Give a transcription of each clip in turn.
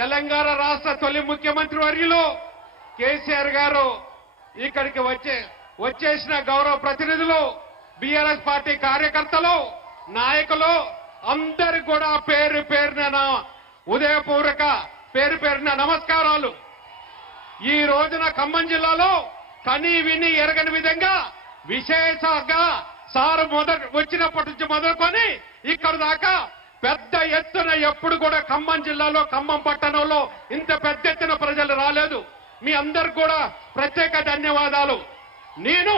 తెలంగాణ రాష్ట్ర తొలి ముఖ్యమంత్రి వర్యులు కేసీఆర్ గారు ఇక్కడికి వచ్చేసిన గౌరవ ప్రతినిధులు, బీఆర్ఎస్ పార్టీ కార్యకర్తలు, నాయకులు అందరికి కూడా పేరు పేరున ఉదయపూర్వక పేరు పేరున నమస్కారాలు. ఈ రోజున ఖమ్మం జిల్లాలో కని విని ఎరగని విధంగా విశేషంగా సారు వచ్చినప్పటి నుంచి మొదలుకొని ఇక్కడ దాకా పెద్ద ఎత్తున ఎప్పుడు కూడా ఖమ్మం జిల్లాలో, ఖమ్మం పట్టణంలో ఇంత పెద్ద ఎత్తున ప్రజలు రాలేదు. మీ అందరికి కూడా ప్రత్యేక ధన్యవాదాలు. నేను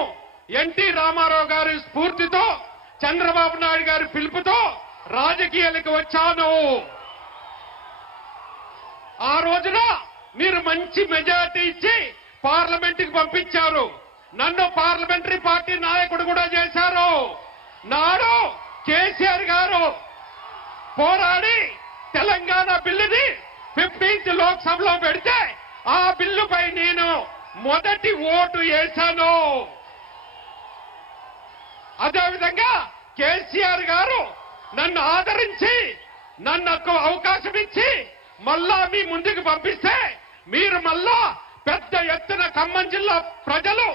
ఎన్టీ రామారావు గారి స్ఫూర్తితో, చంద్రబాబు నాయుడు గారి పిలుపుతో రాజకీయాలకు వచ్చాను. ఆ రోజున మీరు మంచి మెజారిటీ ఇచ్చి పార్లమెంటుకి పంపించారు. నన్ను పార్లమెంటరీ పార్టీ నాయకుడు కూడా చేశారు. నాడు కేసీఆర్ గారు పోరాడి తెలంగాణ బిల్లుని 15th లోక్సభలో పెడితే ఆ బిల్లుపై నేను మొదటి ఓటు వేశాను. అదేవిధంగా కేసీఆర్ గారు నన్ను ఆదరించి, నన్ను అవకాశం ఇచ్చి మళ్ళా మీ ముందుకు పంపిస్తే మీరు మళ్ళా పెద్ద ఎత్తున ఖమ్మం జిల్లా ప్రజలు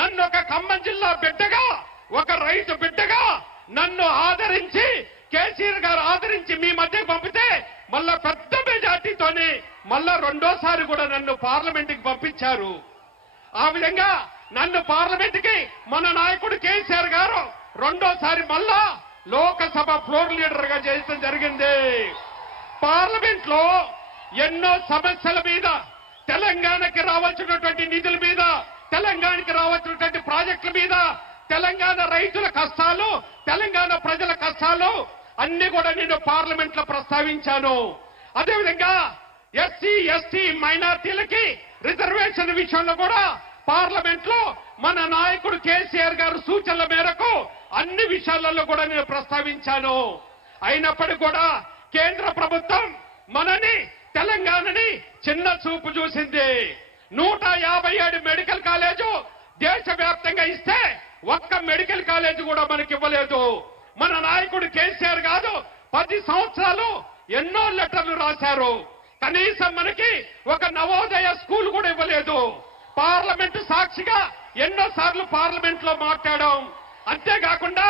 నన్ను ఒక ఖమ్మం జిల్లా బిడ్డగా, ఒక రైతు బిడ్డగా నన్ను ఆదరించి, కేసీఆర్ గారు ఆదరించి మీ మధ్యకు పంపితే మళ్ళా పెద్ద మెజార్టీతోనే మళ్ళా రెండోసారి కూడా నన్ను పార్లమెంటుకి పంపించారు. ఆ విధంగా నన్ను పార్లమెంటుకి మన నాయకుడు కేసీఆర్ గారు రెండోసారి మళ్ళా లోకసభ ఫ్లోర్ లీడర్ గా చేయడం జరిగింది. పార్లమెంట్ లో ఎన్నో సమస్యల మీద, తెలంగాణకి రావాల్సినటువంటి నిధుల మీద, తెలంగాణకి రావాల్సినటువంటి ప్రాజెక్టుల మీద, తెలంగాణ రైతుల కష్టాలు, తెలంగాణ ప్రజల కష్టాలు అన్ని కూడా నేను పార్లమెంట్ లో ప్రస్తావించాను. అదేవిధంగా ఎస్సీ ఎస్టీ మైనార్టీలకి రిజర్వేషన్ విషయంలో కూడా పార్లమెంట్ లో మన నాయకుడు కేసీఆర్ గారు సూచనల మేరకు అన్ని విషయాలలో కూడా నేను ప్రస్తావించాను. అయినప్పటికీ కూడా కేంద్ర ప్రభుత్వం మనని, తెలంగాణని చిన్న చూపు చూసింది. 157 మెడికల్ కాలేజు దేశవ్యాప్తంగా ఇస్తే ఒక్క మెడికల్ కాలేజీ కూడా మనకి ఇవ్వలేదు. మన నాయకుడు కేసీఆర్ గారు 10 సంవత్సరాలు ఎన్నో లెటర్లు రాశారు. కనీసం మనకి ఒక నవోదయ స్కూల్ కూడా ఇవ్వలేదు. పార్లమెంటు సాక్షిగా ఎన్నోసార్లు పార్లమెంట్ లో మాట్లాడాం. అంతేకాకుండా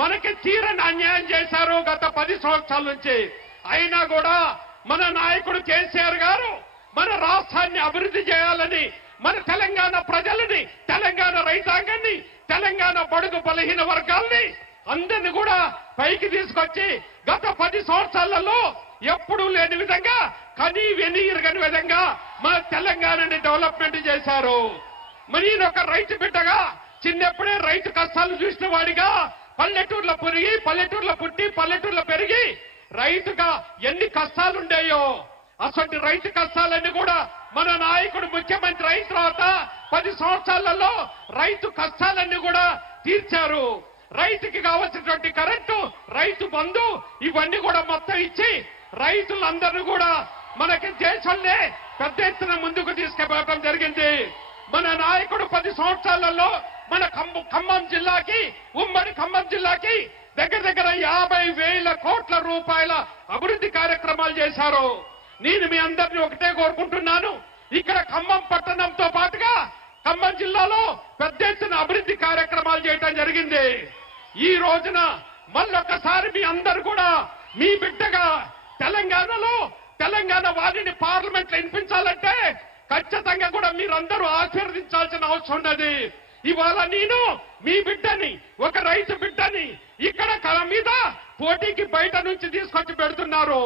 మనకి తీరని అన్యాయం చేశారు గత 10 సంవత్సరాల నుంచి. అయినా కూడా మన నాయకుడు కేసీఆర్ గారు మన రాష్ట్రాన్ని అభివృద్ధి చేయాలని, మన తెలంగాణ ప్రజలని, తెలంగాణ రైతాంగాన్ని, తెలంగాణ బడుగు బలహీన వర్గాల్ని అందరిని కూడా పైకి తీసుకొచ్చి గత 10 సంవత్సరాలలో ఎప్పుడూ లేని విధంగా, కని వెని ఎరగని విధంగా మన తెలంగాణని డెవలప్మెంట్ చేశారు. మరి ఒక రైతు బిడ్డగా, చిన్నప్పుడే రైతు కష్టాలు చూసిన వాడిగా, పల్లెటూర్లో పుట్టి పల్లెటూర్లో పెరిగి రైతుగా ఎన్ని కష్టాలుండేయో అసలు రైతు కష్టాలన్నీ కూడా మన నాయకుడు ముఖ్యమంత్రి అయిన తర్వాత 10 సంవత్సరాలలో రైతు కష్టాలన్నీ కూడా తీర్చారు. రైతుకి కావాల్సినటువంటి కరెంటు, రైతు బంధు ఇవన్నీ కూడా మొత్తం ఇచ్చి రైతులందరూ కూడా మనకి దేశంలో పెద్ద ఎత్తున ముందుకు తీసుకుపోవడం జరిగింది. మన నాయకుడు 10 సంవత్సరాలలో మన ఖమ్మం జిల్లాకి, ఉమ్మడి ఖమ్మం జిల్లాకి దగ్గర 50,000 కోట్ల రూపాయల అభివృద్ధి కార్యక్రమాలు చేశారు. నేను మీ అందరినీ ఒకటే కోరుకుంటున్నాను, ఇక్కడ ఖమ్మం పట్టణంతో పాటుగా ఖమ్మం జిల్లాలో పెద్ద ఎత్తున అభివృద్ధి కార్యక్రమాలు చేయడం జరిగింది. ఈ రోజున మళ్ళొక్కసారి మీ అందరూ కూడా మీ బిడ్డగా తెలంగాణలో తెలంగాణ వారిని పార్లమెంట్ లో వినిపించాలంటే ఖచ్చితంగా కూడా మీరందరూ ఆశీర్వదించాల్సిన అవసరం ఉన్నది. ఇవాళ నేను మీ బిడ్డని, ఒక రైతు బిడ్డని ఇక్కడ కళ మీద పోటీకి బయట నుంచి తీసుకొచ్చి పెడుతున్నారు.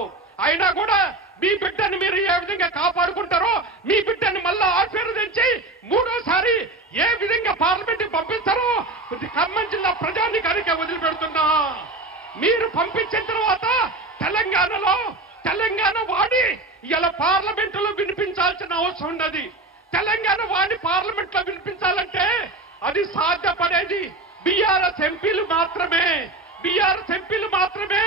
అయినా కూడా మీ బిడ్డని మీరు ఏ విధంగా కాపాడుకుంటారో, మీ బిడ్డని మళ్ళా ఆశీర్వదించి మూడోసారి ఏ విధంగా పార్లమెంట్ పంపిస్తారో ఖమ్మం జిల్లా ప్రజానికానికి వదిలిపెడుతున్నా. మీరు పంపించిన తర్వాత తెలంగాణలో తెలంగాణ వాడి ఇలా పార్లమెంటులో వినిపించాల్సిన అవసరం ఉన్నది. తెలంగాణ వాడిని పార్లమెంట్ లో వినిపించాలంటే అది సాధ్యపడేది బీఆర్ఎస్ ఎంపీలు మాత్రమే. బీఆర్ఎస్ ఎంపీలు మాత్రమే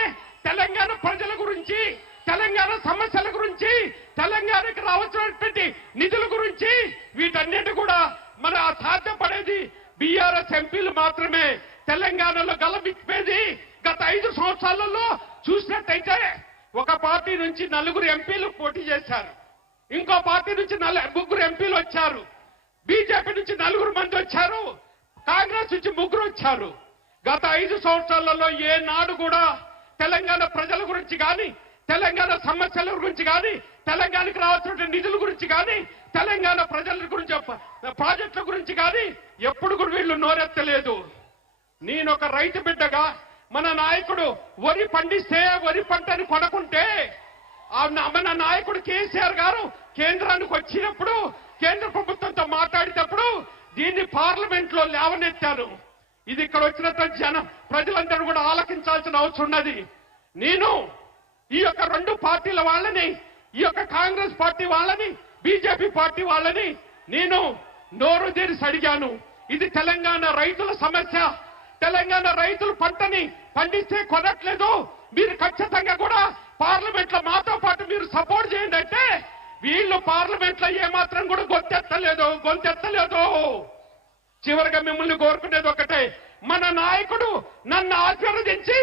తెలంగాణ ప్రజల గురించి, తెలంగాణ సమస్యల గురించి, తెలంగాణకు రావాల్సినటువంటి నిధుల గురించి వీటన్నిటి కూడా మన సాధ్యపడేది బీఆర్ఎస్ ఎంపీలు మాత్రమే. తెలంగాణలో గలమిప్పేది గత 5 సంవత్సరాలలో చూసినట్టయితే ఒక పార్టీ నుంచి 4 ఎంపీలు పోటీ చేశారు, ఇంకో పార్టీ నుంచి 3 ఎంపీలు వచ్చారు, బీజేపీ నుంచి 4 మంది వచ్చారు, కాంగ్రెస్ నుంచి 3 వచ్చారు. గత 5 సంవత్సరాలలో ఏనాడు కూడా తెలంగాణ ప్రజల గురించి కానీ, తెలంగాణ సమస్యల గురించి కానీ, తెలంగాణకు రావాల్సిన నిధుల గురించి కానీ, తెలంగాణ ప్రజల గురించి ప్రాజెక్టుల గురించి కానీ ఎప్పుడు కూడా వీళ్ళు నోరెత్తలేదు. నేను ఒక రైతు బిడ్డగా మన నాయకుడు వరి పండిస్తే వరి పంటని కొనుక్కుంటే మన నాయకుడు కేసీఆర్ గారు కేంద్రానికి వచ్చినప్పుడు, కేంద్ర ప్రభుత్వంతో మాట్లాడేటప్పుడు దీన్ని పార్లమెంట్ లో లేవనెత్తారు. ఇది ఇక్కడ వచ్చిన ప్రజలందరూ కూడా ఆలకించాల్సిన అవసరం ఉన్నది. నేను ఈ యొక్క 2 పార్టీల వాళ్ళని, ఈ యొక్క కాంగ్రెస్ పార్టీ వాళ్ళని, బీజేపీ పార్టీ వాళ్ళని నేను నోరు తెరిచి అడిగాను. ఇది తెలంగాణ రైతుల సమస్య. తెలంగాణ రైతులు పంటని పండిస్తే కొనట్లేదు, మీరు ఖచ్చితంగా కూడా పార్లమెంట్ లో మాతో పాటు మీరు సపోర్ట్ చేయండి అంటే వీళ్ళు పార్లమెంట్ లో ఏమాత్రం కూడా గొంతెత్తలేదు. చివరిగా మిమ్మల్ని కోరుకునేది ఒకటే, మన నాయకుడు నన్ను ఆశీర్వదించి